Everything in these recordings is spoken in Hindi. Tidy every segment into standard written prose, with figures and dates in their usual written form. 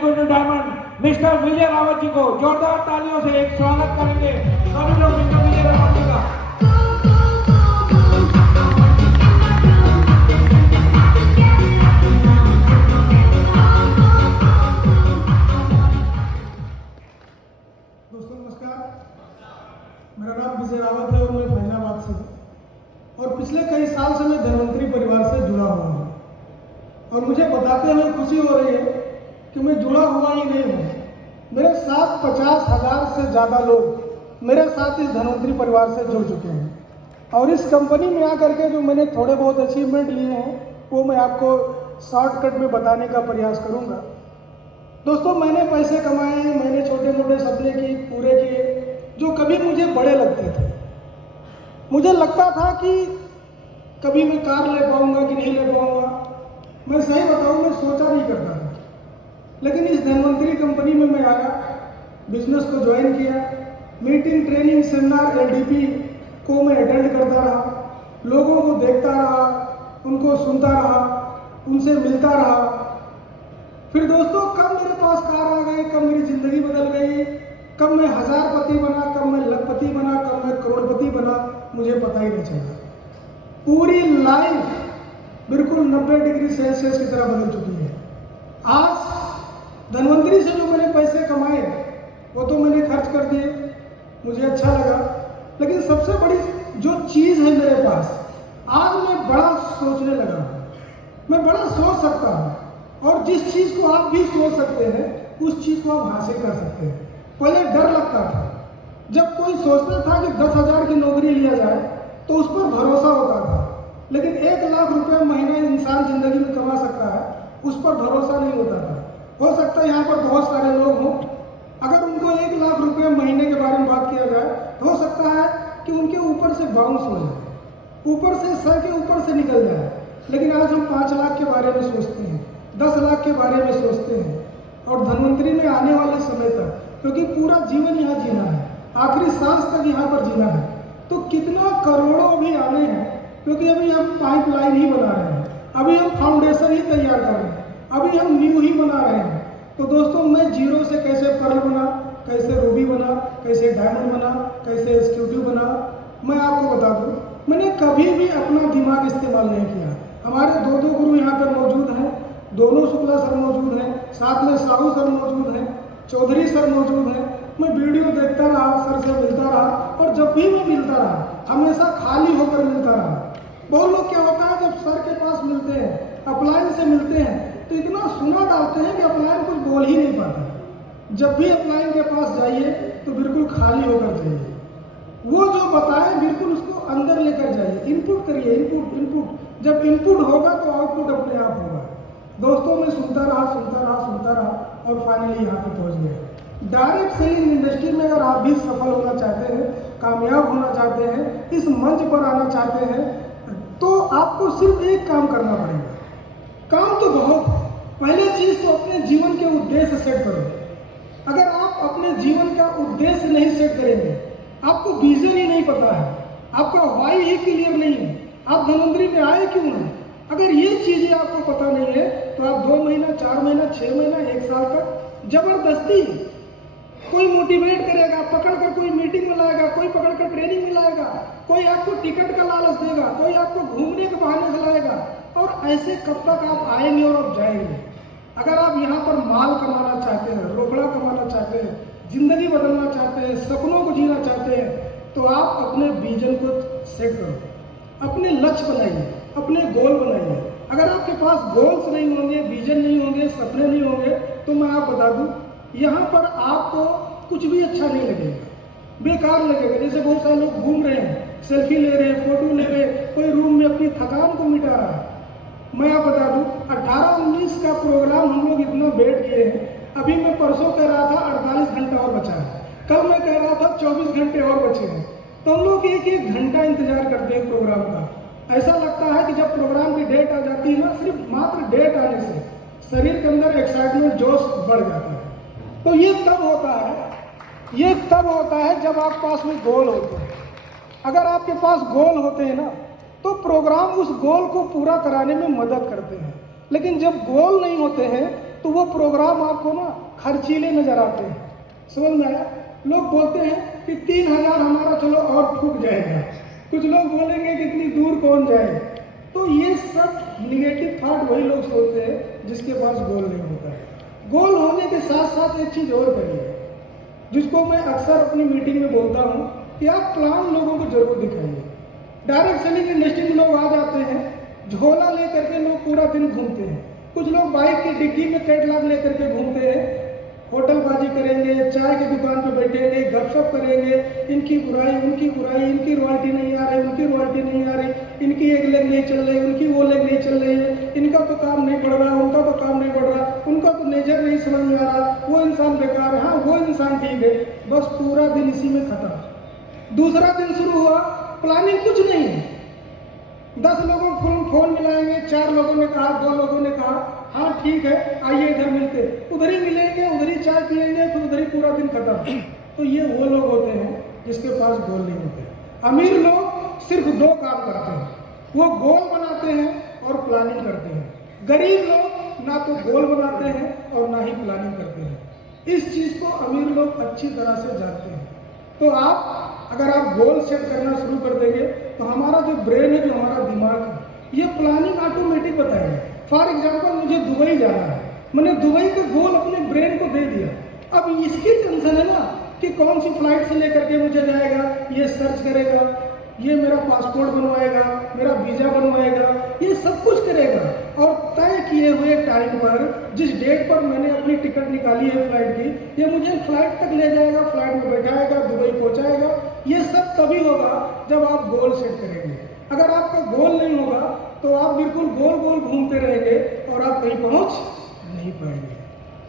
एग्जीक्यूटिव डायमंड मिस्टर विजय रावत जी को जोरदार तालियों से एक स्वागत करेंगे सभी लोग मिस्टर विजय रावत जी का। दोस्तों नमस्कार, मेरा नाम विजय रावत है और मैं फैजाबाद से हूँ और पिछले कई साल से मैं धनवंतरी परिवार से जुड़ा हुआ हूँ और मुझे बताते हुए खुशी हो रही है कि मैं जुड़ा हुआ ही नहीं हूँ। मेरे साथ 50,000 से ज़्यादा लोग मेरे साथ इस धनवंतरी परिवार से जुड़ चुके हैं और इस कंपनी में आकर के जो मैंने थोड़े बहुत अचीवमेंट लिए हैं वो मैं आपको शॉर्टकट में बताने का प्रयास करूँगा। दोस्तों, मैंने पैसे कमाए, मैंने छोटे मोटे सपने पूरे किए जो कभी मुझे बड़े लगते थे। मुझे लगता था कि कभी मैं कार ले पाऊंगा कि नहीं ले पाऊंगा। मैं सही बताऊं, मैं सोचा नहीं करता था, लेकिन इस धनवंतरी कंपनी में मैं आया, बिजनेस को ज्वाइन किया, मीटिंग, ट्रेनिंग, सेमिनार, एलडीपी को मैं अटेंड करता रहा, लोगों को देखता रहा, उनको सुनता रहा, उनसे मिलता रहा। फिर दोस्तों, कब मेरे पास कार आ गई, कब मेरी जिंदगी बदल गई, कब मैं हजारपति बना, कब मैं लखपति बना, कब मैं करोड़पति बना, मुझे पता ही नहीं चला। पूरी लाइफ बिल्कुल 90 डिग्री सेल्सियस की तरह बदल चुकी है। आज धनवंतरी से जो मैंने पैसे कमाए वो तो मैंने खर्च कर दिए, मुझे अच्छा लगा, लेकिन सबसे बड़ी जो चीज़ है मेरे पास, आज मैं बड़ा सोचने लगा हूँ। मैं बड़ा सोच सकता हूँ और जिस चीज़ को आप भी सोच सकते हैं उस चीज़ को आप हासिल कर सकते हैं। पहले डर लगता था, जब कोई सोचता था कि 10,000 की नौकरी लिया जाए तो उस पर भरोसा होता था, लेकिन 1 लाख रुपए महीने इंसान जिंदगी में कमा सकता है, उस पर भरोसा नहीं होता था। हो सकता है यहाँ पर बहुत सारे लोग हों, अगर उनको 1 लाख रुपए महीने के बारे में बात किया जाए तो हो सकता है कि उनके ऊपर से बाउंस हो जाए, ऊपर से सर के ऊपर से निकल जाए। लेकिन आज हम 5 लाख के बारे में सोचते हैं, 10 लाख के बारे में सोचते हैं और धनवंतरी में आने वाले समय तक, क्योंकि पूरा जीवन यहाँ जीना है, आखिरी सांस तक यहाँ पर जीना है, तो कितना करोड़ों भी आने हैं, क्योंकि अभी हम पाइपलाइन ही बना रहे हैं, अभी हम फाउंडेशन ही तैयार कर रहे हैं, अभी हम न्यू ही बना रहे हैं। तो दोस्तों, मैं जीरो से कैसे पर्ल बना, कैसे रूबी बना, कैसे डायमंड बना, कैसे एग्जीक्यूटिव बना, मैं आपको बता दूं, मैंने कभी भी अपना दिमाग इस्तेमाल नहीं किया। हमारे दो गुरु यहाँ पर मौजूद हैं, दोनों शुक्ला सर मौजूद हैं, साथ में साहू सर मौजूद हैं, चौधरी सर मौजूद हैं। मैं वीडियो देखता रहा, सर से मिलता रहा और जब भी मैं मिलता रहा हमेशा खाली होकर मिलता रहा। बहुत लोग क्या होता है, जब सर के पास मिलते हैं, अपलाइन से मिलते हैं, तो इतना सुना डालते हैं कि अपलाइन कुछ बोल ही नहीं पाता। जब भी अपलाइन के पास जाइए तो बिल्कुल खाली होकर जाइए, वो जो बताए बिल्कुल उसको अंदर लेकर जाइए, इनपुट करिए, इनपुट। जब इनपुट होगा तो आउटपुट अपने आप होगा। दोस्तों, मैं सुनता रहा और फाइनली यहाँ पे पहुँच गया। डायरेक्ट सेलिंग इंडस्ट्री में अगर आप भी सफल होना चाहते हैं, कामयाब होना चाहते हैं, इस मंच पर आना चाहते हैं, तो आपको सिर्फ एक काम करना पड़ेगा। काम तो बहुत है, पहले चीज तो अपने जीवन के उद्देश्य सेट करो। अगर आप अपने जीवन का उद्देश्य नहीं सेट करेंगे, आपको विजन ही नहीं पता है, आपका वाई ही क्लियर नहीं है, आप धनवंतरी में आए क्यों हैं, अगर ये चीजें आपको पता नहीं है तो आप 2 महीना, 4 महीना, 6 महीना, 1 साल तक जबरदस्ती कोई मोटिवेट करेगा, पकड़कर कोई मीटिंग में लाएगा, कोई पकड़कर ट्रेनिंग में लाएगा, कोई आपको टिकट का लालच देगा, कोई आपको घूमने के बहाने से लाएगा, और ऐसे कब तक आप आएंगे और आप जाएंगे। अगर आप यहाँ पर माल कमाना चाहते हैं, रोकड़ा कमाना चाहते हैं, जिंदगी बदलना चाहते हैं, सपनों को जीना चाहते हैं, तो आप अपने विजन को सेट करो, अपने लक्ष्य बनाइए, अपने गोल बनाइए। अगर आपके पास गोल्स नहीं होंगे, विजन नहीं होंगे, सपने नहीं होंगे, तो मैं आप बता दूं, यहाँ पर आपको कुछ भी अच्छा नहीं लगेगा, बेकार लगेगा। जैसे बहुत सारे लोग घूम रहे हैं, सेल्फी ले रहे हैं, फोटो ले रहे हैं, कोई रूम में अपनी थकान को मिटा रहा है। मैं आप बता दूं, 18-19 का प्रोग्राम हम लोग इतना बैठ गए हैं। अभी मैं परसों कह रहा था 48 घंटा और बचा है, कल मैं कह रहा था 24 घंटे और बचे हैं। तो हम लोग 1-1 घंटा इंतजार करते हैं प्रोग्राम का। ऐसा लगता है कि जब प्रोग्राम की डेट आ जाती है ना, सिर्फ मात्र डेट आने से शरीर के अंदर एक्साइटमेंट, जोश बढ़ जाता है। तो ये तब होता है जब आपके पास में गोल होते हैं। अगर आपके पास गोल होते हैं ना, तो प्रोग्राम उस गोल को पूरा कराने में मदद करते हैं। लेकिन जब गोल नहीं होते हैं तो वो प्रोग्राम आपको ना खर्चीले नजर आते हैं। समझ में आया? लोग बोलते हैं कि 3,000 हमारा चलो और फूक जाएगा, कुछ लोग बोलेंगे कि इतनी दूर कौन जाए। तो ये सब निगेटिव थॉट वही लोग सोचते हैं जिसके पास गोल नहीं होता है। गोल होने के साथ साथ एक चीज और करिए, जिसको मैं अक्सर अपनी मीटिंग में बोलता हूँ कि आप प्लान लोगों को जरूर दिखाइए। डायरेक्ट सेलिंग इंडस्ट्री में लोग आ जाते हैं, झोला लेकर के लोग पूरा दिन घूमते हैं। कुछ लोग बाइक की डिग्गी में कैटलॉग लेकर के घूमते हैं, होटलबाजी करेंगे, चाय की दुकान पे बैठेंगे, गपशप करेंगे, इनकी बुराई उनकी बुराई, इनकी रॉयल्टी नहीं आ रही, उनकी रॉयल्टी नहीं आ रही, इनकी एक लेग नहीं चल रही, उनकी वो लेग नहीं चल रही है, इनका तो काम नहीं बढ़ रहा, उनका तो काम नहीं बढ़ रहा, उनका तो नेचर नहीं समझ में आ रहा, वो इंसान बेकार है, हाँ वो इंसान ठीक है। बस पूरा दिन इसी में खत्म। दूसरा दिन शुरू हुआ, प्लानिंग कुछ नहीं है। 10 लोगों को फोन मिलाएंगे, 4 लोगों ने कहा, 2 लोगों ने कहा, हाँ ठीक है आइए इधर मिलते, उधर ही मिलेंगे, उधर ही चाय पिएंगे, फिर उधर ही पूरा दिन खत्म। तो ये वो लोग होते हैं जिसके पास गोल नहीं होते। अमीर लोग सिर्फ 2 काम करते हैं, वो गोल बनाते हैं और प्लानिंग करते हैं। गरीब लोग ना तो गोल बनाते हैं और ना ही प्लानिंग करते हैं। इस चीज को अमीर लोग अच्छी तरह से जानते हैं। तो अगर आप गोल सेट करना शुरू कर देंगे तो हमारा जो ब्रेन है, जो हमारा दिमाग है, ये प्लानिंग ऑटोमेटिक बताएगा। फॉर एग्जाम्पल मुझे दुबई जाना है, मैंने दुबई का गोल अपने ब्रेन को दे दिया। अब इसकी टेंशन है ना कि कौन सी फ्लाइट से लेकर के मुझे जाएगा, ये सर्च करेगा, ये मेरा पासपोर्ट बनवाएगा, मेरा वीजा बनवाएगा, ये सब कुछ करेगा। और तय किए हुए टाइम पर, जिस डेट पर मैंने अपनी टिकट निकाली है फ्लाइट की, ये मुझे फ्लाइट तक ले जाएगा, फ्लाइट में बैठाएगा, दुबई पहुंचाएगा। ये सब तभी होगा जब आप गोल सेट करेंगे। अगर आपका गोल नहीं होगा तो आप बिल्कुल गोल गोल घूमते रहेंगे और आप कहीं पहुंच नहीं पाएंगे।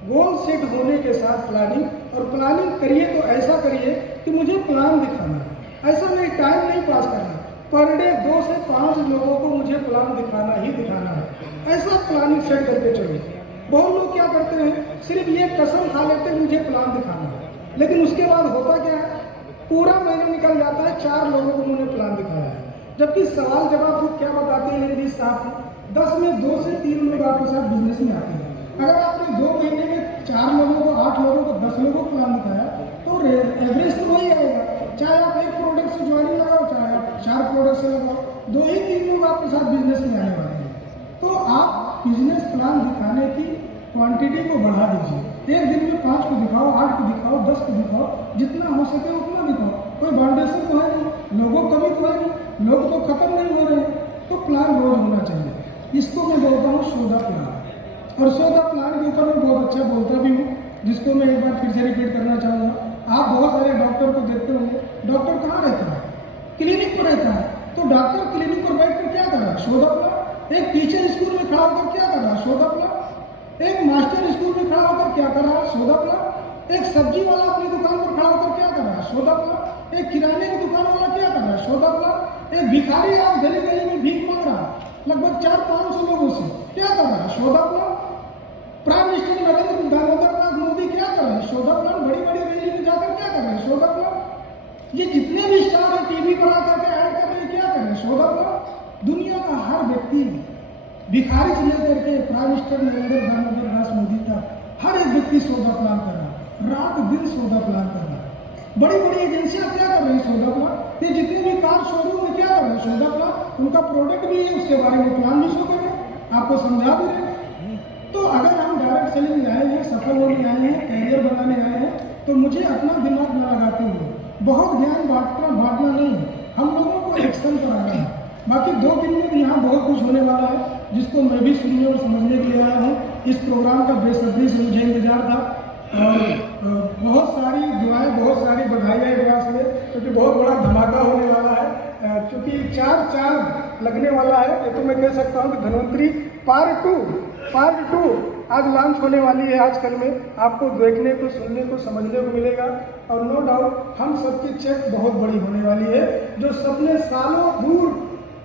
गोल सेट होने के साथ प्लानिंग, और प्लानिंग करिए तो ऐसा करिए कि मुझे प्लान दिखाना है, ऐसा नहीं टाइम नहीं पास करना। पर डे 2 से 5 लोगों को मुझे प्लान दिखाना ही दिखाना है, ऐसा प्लानिंग सेट करके चलिए। बहुत लोग क्या करते हैं, सिर्फ ये कसम खा लेते हैं मुझे प्लान दिखाना है, लेकिन उसके बाद होता क्या है, पूरा महीना निकल जाता है, 4 लोगों को उन्होंने प्लान दिखाया है। जबकि सवाल जवाब वो क्या बताते हैं लेडीज साहब, 10 में 2 से 3 लोग आपके साथ बिजनेस में आते हैं। अगर आपने 2 महीने में 4 लोगों को, 8 लोगों को, 10 लोगों को प्लान दिखाया तो एवरेज तो वही आएगा। चाहे आप 1 प्रोडक्ट से ज्वाइनिंग लगाओ, चाहे आप 4 प्रोडक्ट से लगाओ, 2 ही 3 लोग आपके साथ बिजनेस में आने वाले हैं। तो आप बिजनेस प्लान दिखाने की क्वांटिटी को बढ़ा दीजिए। एक दिन में 5 को दिखाओ, 8 को दिखाओ, 10 को दिखाओ, जितना हो सके उतना दिखाओ। कोई बाउंडेशन तो है नहीं, लोगों कमी तो है नहीं, लोग तो खत्म नहीं हो रहे, तो प्लान रोज होना चाहिए। इसको मैं बोलता हूँ सौदा प्लान। और सौदा प्लान के ऊपर मैं बहुत अच्छा बोलता भी हूँ, जिसको मैं एक बार फिर से रिपीट करना चाहूँगा। आप बहुत सारे डॉक्टर को देखते होंगे, डॉक्टर कहाँ रहता है, क्लिनिक पर रहता है। तो डॉक्टर क्लिनिक पर बैठ कर क्या कर रहा है, सौदा प्लान। एक टीचर स्कूल में खड़ा होकर क्या कर रहा है, सौदा प्लान। एक मास्टर स्कूल में खड़ा होकर क्या कर रहा है, सौदा प्लान। एक सब्जी वाला अपनी दुकान पर खड़ा होकर क्या कर रहा है, सौदा प्लान। एक किराने की दुकान वाला क्या कर रहा है, सौदा प्लान। एक भिखारी आप गली गली में भीख मांग रहा है लगभग 400-500 लोगों से, क्या कर रहा है, सौदा plan. Prime minister Narendra Damodar Das Modi क्या कर रहे हैं, सौदा प्लान। बड़ी बड़ी रैली में जाकर क्या कर रहे हैं, सौदा प्लान। ये जितने भी स्टार हैं टीवी पर आकर के ऐड कर रहे हैं, क्या कर रहे हैं, सौदा प्लान। दुनिया का हर व्यक्ति, भिखारी से लेकर के प्राइम मिनिस्टर नरेंद्र दामोदर दास मोदी तक, हर एक व्यक्ति सौदा प्लान कर रहा है, रात दिन सौदा प्लान कर रहा है। बड़ी बड़ी एजेंसियां क्या कर रही है, सौदा प्लान। ये जितने भी कार शोरूम में क्या कर रहे हैं, सौदा प्लान। उनका प्रोडक्ट भी है, उसके बारे में प्लान भी शो कर रहे हैं, आपको समझा भी रहे हैं। तो अगर हम डायरेक्ट सेलिंग में आए हैं, सफल होने आए हैं, कैरियर बनाने आए हैं, तो मुझे अपना दिमाग न लगाते हुए बहुत ज्ञान बांटना नहीं, हम लोगों को एक्शन पर आना है। बाकी 2 दिन में भी यहाँ बहुत कुछ होने वाला है, जिसको मैं भी सुनने और समझने के लिए आया हूँ। इस प्रोग्राम का बेसब्री से मुझे इंतजार था, और बहुत सारी दुआएं, बहुत सारी बधाइयाँ एडवांस में, क्योंकि बहुत बड़ा धमाका होने वाला है। क्योंकि 4 लगने वाला है, ये तो मैं कह सकता हूँ कि धन्वंतरी पार्ट 2 आज लॉन्च होने वाली है। आजकल में आपको देखने को, सुनने को, समझने को मिलेगा। और नो डाउट हम सबकी चेक बहुत बड़ी होने वाली है। जो सपने सालों दूर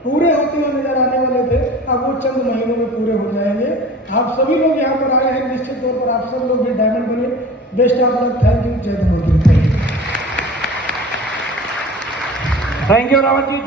पूरे होते हुए नजर आने वाले थे, अब वो चंद महीनों में पूरे हो जाएंगे। आप सभी लोग यहाँ पर आए हैं, निश्चित तौर पर आप सब लोग भी डायमंड बने। Best of luck, thank you, जय Dhanvantari. Thank you Rawat ji.